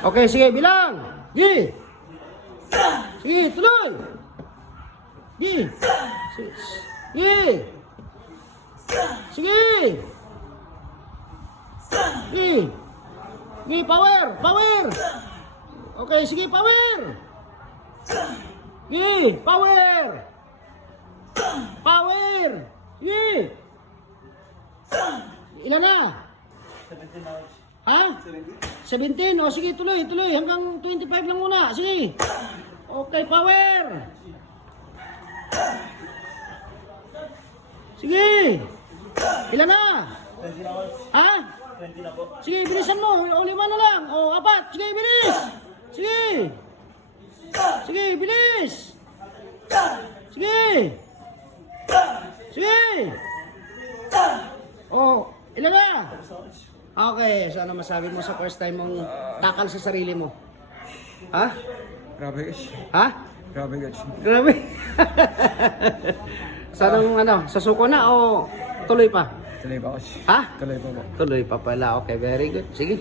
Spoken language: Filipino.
Okay, sige, bilang. Gi. Sige, tuloy. Gi. Gi. Sige. Gi. Gi, power, power. Okay, sige, power. Gi, power. Power. Gi. Ilan na? 17 hours. Ha? 17. O sige, tuloy, tuloy. Hanggang 25 lang muna. Sige. Okay, power. Sige. Ilan na? 20 hours. Ha? 20 na po. Sige, bilisan mo. O 5 na lang. O 4. Sige, bilis. Sige. Sige, bilis. Sige. Sige. O, ilan na? Okay, so ano masabi mo sa first time mong takal sa sarili mo? Ha? Grabe guys. Ha? Grabe guys. Grabe. Sa anong ano, sa suko na o tuloy pa? Tuloy pa guys. Ha? Tuloy pa po. Tuloy pa pala. Okay, very good. Sige.